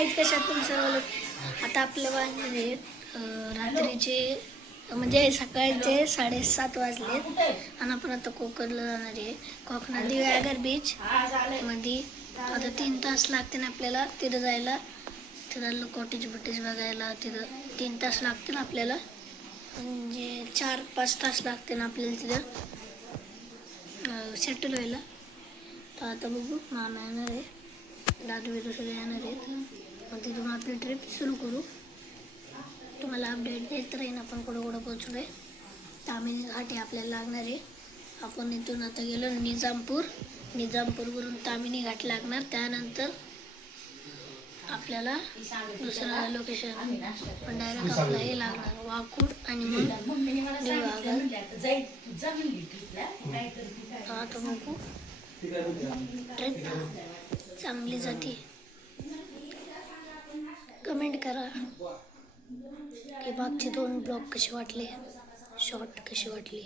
Guys कशात पण सर्व लोक. आता आपलं वाजले रात्रीचे म्हणजे सकाळचे 7:30 वाजलेत आणि आपण आता कोकणला जाणार आहे. कोकणात दिव्यागर बीच मध्ये आता 3 तास लागते ना आपल्याला तिथं जायला. तिथं कॉटेज बिटेज बघायला तिथं 3 तास लागतील आपल्याला, म्हणजे 4-5 तास लागते ना आपल्याला तिथं सेटल व्हायला. तर आता बघू, मामा येणार आहे, दादू बिदू सगळे येणार आहेत. मग तिथून आपली ट्रिप सुरू करू. तुम्हाला अपडेट देत राहीन आपण कुठं कुठं पोचलो आहे. तामिनी घाट आपल्याला लागणार आहे. आपण इथून आता गेलो निजामपूरवरून तामिनी घाट लागणार. त्यानंतर आपल्याला दुसरं लोकेशन पण डायरेक्ट आपलं हे लागणार वाकूड आणि मग दिव्यागर. आता बघू, ट्रिप चांगली जाते. कमेंट करा की मागचे 2 ब्लॉग कसे वाटले, शॉर्ट कसे वाटले.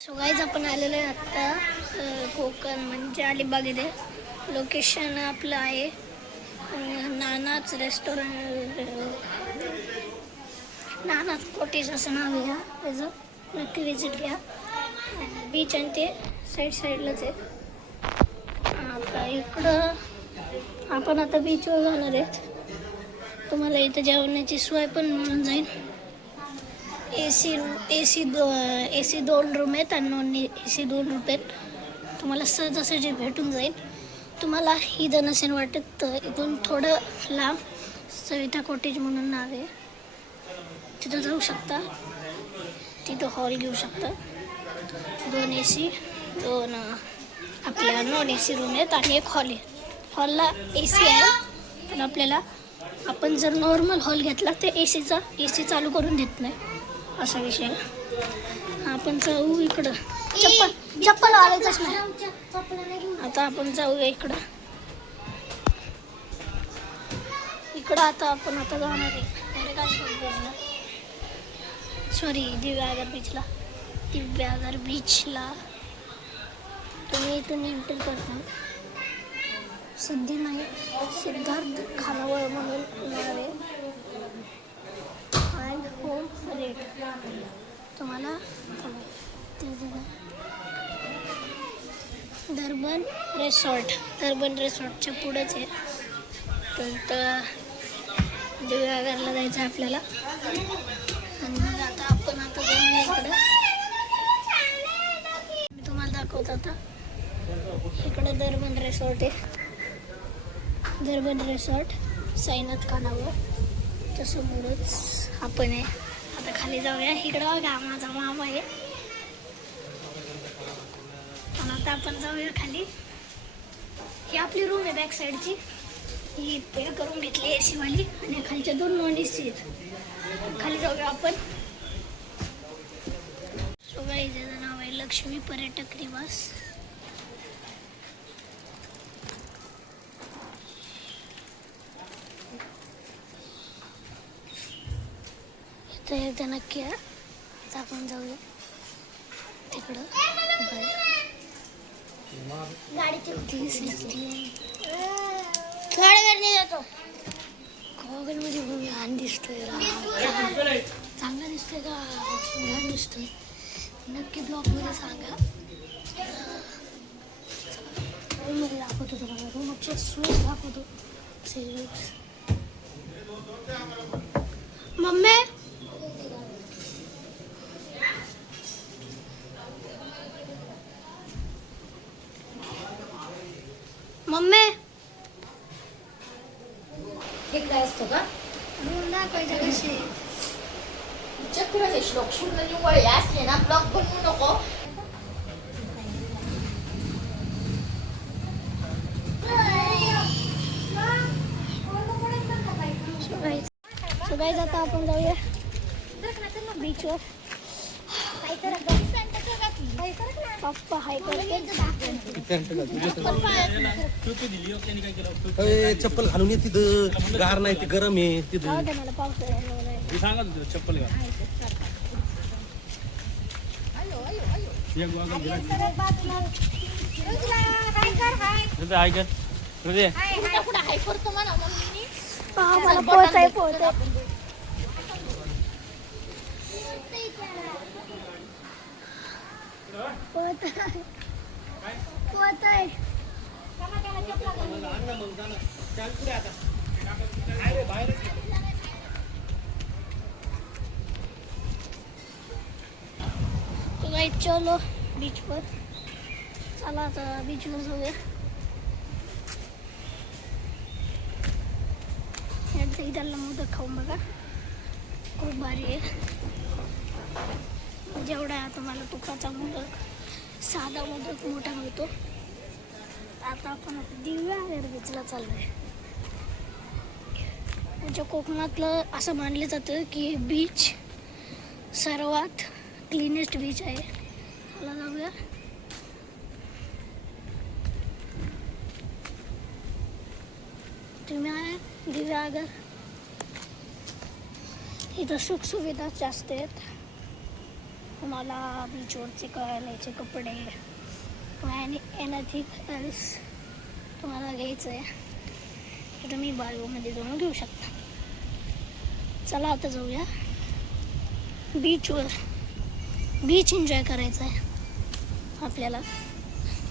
सो गाईज आपण आलेलो आहे आत्ता कोकण म्हणजे अलिबाग इथे. लोकेशन आपलं आहे नानाच रेस्टॉरंट, नानाच कॉटेज असं नाव आहे त्याचं. नक्की विजिट घ्या. बीच आणि ते साईडलाच आहे. आता इकडं आपण आता बीचवर जाणार आहेत. तुम्हाला इथं जेवणाची सोय पण मिळून जाईल. एसी 2 रूम आहेत आणि नॉन AC 2 रूम आहेत. तुम्हाला सहजासहजी भेटून जाईल. तुम्हाला इथं नसेल वाटत तर इथून थोडं लांब सविता कॉटेज म्हणून नाव आहे, तिथं जाऊ शकता. तिथं हॉल घेऊ शकता. 2 AC 2 आपल्या नॉन AC रूम आहेत आणि एक हॉल आहे. हॉलला AC आहे, पण आपल्याला आपण जर नॉर्मल हॉल घेतला तर AC चालू करून देत नाही, असा विषय. आपण जाऊ इकडं. चप्पल घालायचंच नाही. आता आपण जाऊया इकडं. आता आपण जाणार आहे दिव्यागर बीचला. तुम्ही इथून एंटर करता. सिद्धार्थ खानावळ म्हणून नाव आहे. अँड होम रेट तुम्हाला दर्बन रिसॉर्टच्या पुढेच आहे. तर दिव्यागरला जायचं आहे आपल्याला. आणि मग आता आपण जाऊया इकडं. मी तुम्हाला दाखवतो आता. इकडं दर्बन रिसॉर्ट आहे. दर्बन रिसॉर्ट साईनाथ खानावर समोरच आपण आहे. आता खाली जाऊया. इकडं बघा माझा मामा आहे. पण आता आपण जाऊया खाली. ही आपली रूम आहे बॅक साईडची. ही पे करून घेतली AC वाली आणि खालच्या 2 नॉन AC आहेत. खाली जाऊया आपण. सो गाईज याचं नाव आहे लक्ष्मी पर्यटक निवास. तर एकदा नक्की आहे. आता आपण जाऊया तिकडं. गॉगलमध्ये बघ लहान दिसतोय, चांगला दिसतोय का लहान दिसतोय, नक्की ब्लॉगमध्ये सांगा. रूममध्ये दाखवतो तुम्हाला. रूमचे स्विच दाखवतो. मम्मी हे काय असतं का? रूम दाखवायचं कसे चक्र हे श्लोक शून्य निव्वळ असले ना ब्लॉक बनवू नको. सो गाईज आता आपण जाऊया बीचवर. पप्पा हाय करते. चप्पल घालून ये तिथं, गार नाही ते गरम आहे तिथं. जाऊ दे मला पावसाळ्यात. सांगा तुझं चप्पल घाल. ऐक हृदय कुठं हाय करतो म्हणा मम्मीनी. मला पोहताय. चलो बीच पर. चला आता बीचवर जाऊया. इथला मोदक खाऊन बघा, खूप भारी आहे. जेवढा आता मला तुपाचा मोदक, साधा मोदक मोठा मिळतो. आता आपण दिव्यागर बीचला चाललोय. म्हणजे कोकणातलं असं मानलं जातं की बीच सर्वात क्लीनेस्ट बीच आहे. चला जाऊया. तुम्ही आहे दिव्यागर. इथं सुखसुविधा जास्त आहेत. तुम्हाला बीचवरचे कळायचे कपडे आणि एनर्जिक एल्स तुम्हाला घ्यायचं आहे तर तुम्ही बायोमध्ये जाऊन घेऊ शकता. चला आता जाऊया बीचवर. बीच एन्जॉय करायचं आहे आपल्याला.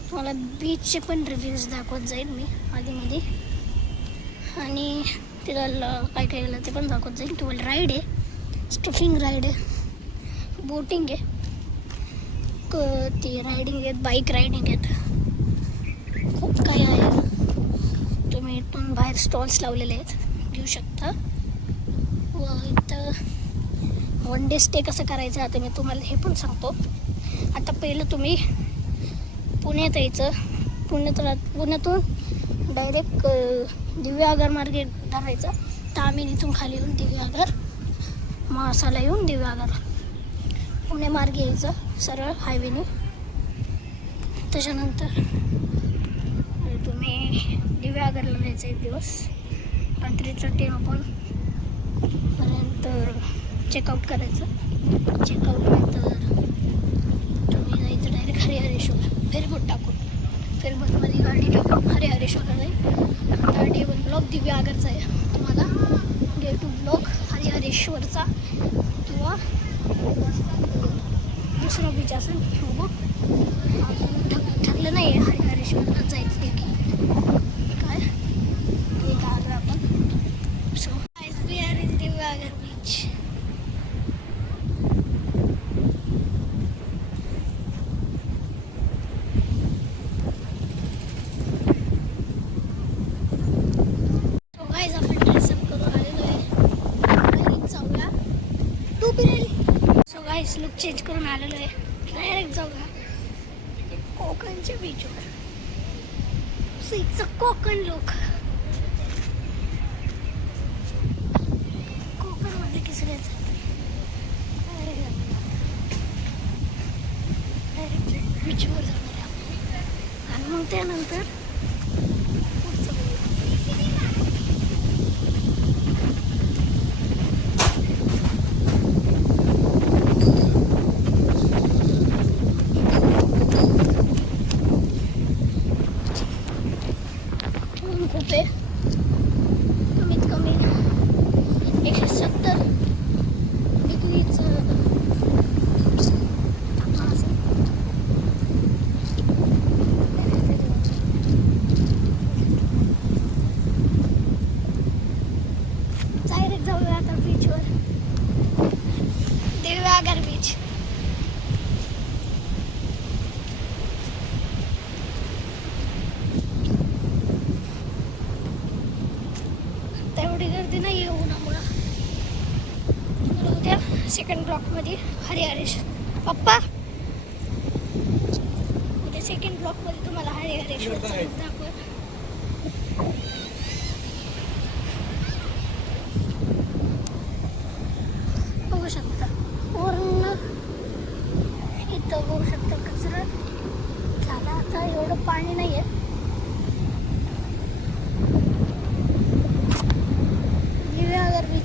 तुम्हाला बीचचे पण रिव्ह्यूज दाखवत जाईल मी आधीमध्ये, आणि तिथं काय काय केलं ते पण दाखवत जाईल. तुम्हाला राईड आहे, स्टिफिंग राईड आहे, बोटिंग आहे, ती रायडिंग आहेत, बाईक रायडिंग आहेत, खूप काही आहे. तुम्ही इथून बाहेर स्टॉल्स लावलेले आहेत, घेऊ शकता. व इथं वन डे स्टे कसं करायचं आता मी तुम्हाला हे पण सांगतो. आता पहिलं तुम्ही पुण्यात यायचं. पुण्यातून डायरेक्ट दिव्यागर मार्गे धरायचं. तामिन इथून खाली येऊन दिव्यागर, महासाला येऊन दिव्यागर, पुणे मार्गे यायचं सरळ हायवेने. त्याच्यानंतर तुम्ही दिव्यागरला जायचं एक दिवस. रात्रीचं 10 आपण पर्यंत चेकआउट करायचं. चेकआउटनंतर तुम्ही जायचं डायरेक्ट हरिहरेश्वर, फेरबोट टाकून. फेरबोटमध्ये गाडी टाकून हरिहरेश्वरला जाईल. आता डे 1 ब्लॉक दिव्यागरचा आहे तुम्हाला. डे 2 ब्लॉक हरिहरेश्वरचा किंवा दुसरा बीच असेल. हो ठरलं नाही आहे हरिहरेश्वरला जायचं की काय ते आलं आपण. So we are in Diveagar beach. आपण ड्रेसअप करून आलेलो आहे. जाऊया. तू फिरायली. सो गाईस लुक चेंज करून आलेलो आहे. डायरेक्ट जाऊया कोकणच्या बीचवर. So it's a Konkan look. कोकणमध्ये किसऱ्याचं डायरेक्ट बीचवर जाणार आहे आपण. आणि मग त्यानंतर पुढचं खूप आहे. कमीत कमी 170 डिग्रीचं तापमान असेल. डायरेक्ट जाऊया आता बीचवर. दिव्यागर बीच. तेवढी गर्दी नाही आहे उन्हामुळं. तुम्हाला उद्या सेकंड ब्लॉकमध्ये हरिहरेश्वर. पप्पा उद्या सेकंड ब्लॉकमध्ये तुम्हाला हरिहरेश्वर दाखवत. बघू शकता पूर्ण इथं बघू शकता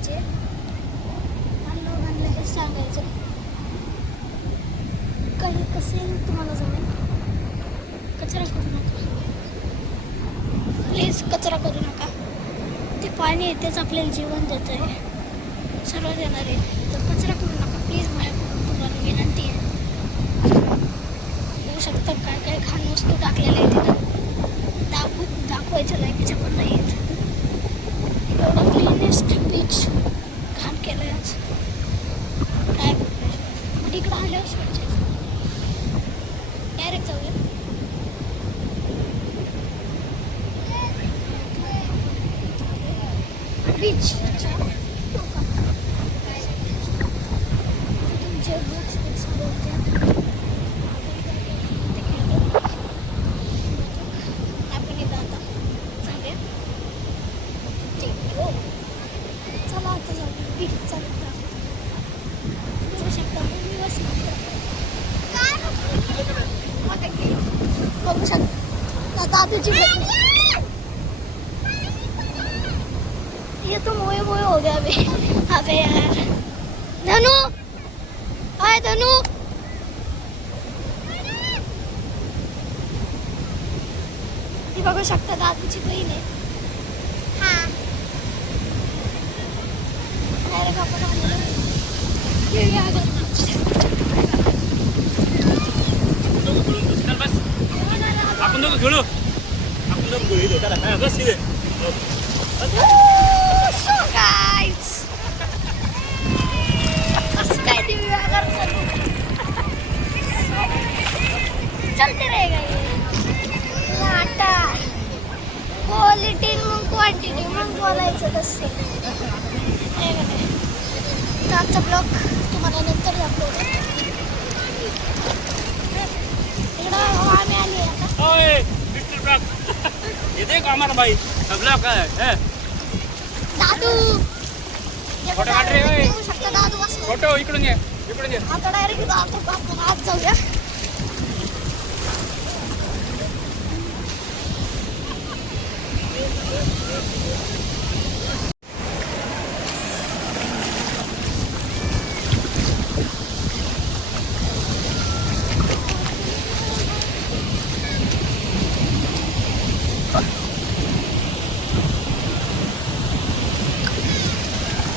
करायचे आणि लोकांना हे सांगायचं काही कसेही तुम्हाला जमेल. कचरा करू नका, प्लीज कचरा करू नका. ते पाणी आहे तेच आपल्याला जीवन देत आहे, सर्व देणार आहे. तर कचरा करू नका प्लीज, माझ्याकडून तुम्हाला विनंती आहे. होऊ शकतं काय काय खाण वस्तू टाकलेल्या आहेत तिथं, दाखवायच्या लायकीच्या पण नाही आहेत. एवढं क्लीनेस्ट बीच घाण केलं आहे आज. काय बोलायचं, इकडं आल्यावर सोडायचं डायरेक्ट जाऊया. बीच तुमचे बुक्स आपण इथं आता जाऊया. चला आता जाऊया बीच चालू बघू शकता बघू शकता दादूची ये तो मोए मोए हो गया अभी. अबे यार धनु, हाय धनु. ती बघू शकता दादूची बहीण आहे. डायरेक्ट आपण आपण दोघं खेळू, आपण दोघं खेळू इथे. चला बस इथे. सो गाइस असं काय टीव्ही चलते रहेगा ये नाटा. क्वालिटी मग क्वांटिटी मग बोलायचं कसं. तर आजचा ब्लॉग तुम्हाला नंतर दाखवतो. इकडं आम्ही आली आता. ओए मिस्टर ब्लॉक, ये देखो हमारा भाई ब्लॉक है. दादू फोटो काढ रे, ओय. येऊ शकता दादू बसला. फोटो इकडून ये, इकडून ये. आता डायरेक्ट आपण आत जाऊया.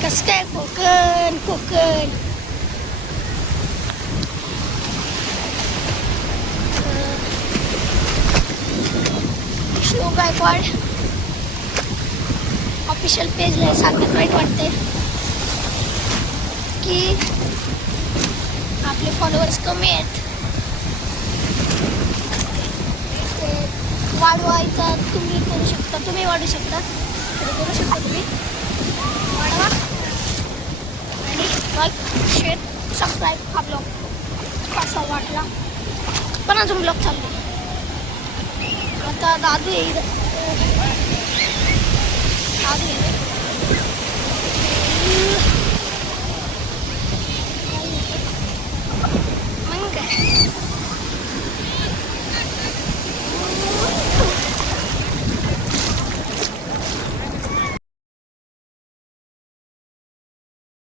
कसं काय कोकण कोकण. विष्णू गायकवाड ऑफिशियल पेजला सांगण्यात वाईट वाटते की आपले फॉलोअर्स कमी आहेत. ते वाढवायचा तुम्ही करू शकता, तुम्ही वाढू शकता, करू शकता तुम्ही वाढवा. आणि लाईक शेअर सबस्क्राईब हा ब्लॉग कसा वाटला. पण अजून ब्लॉग चालला. आता दादू येईल, दादू येईल.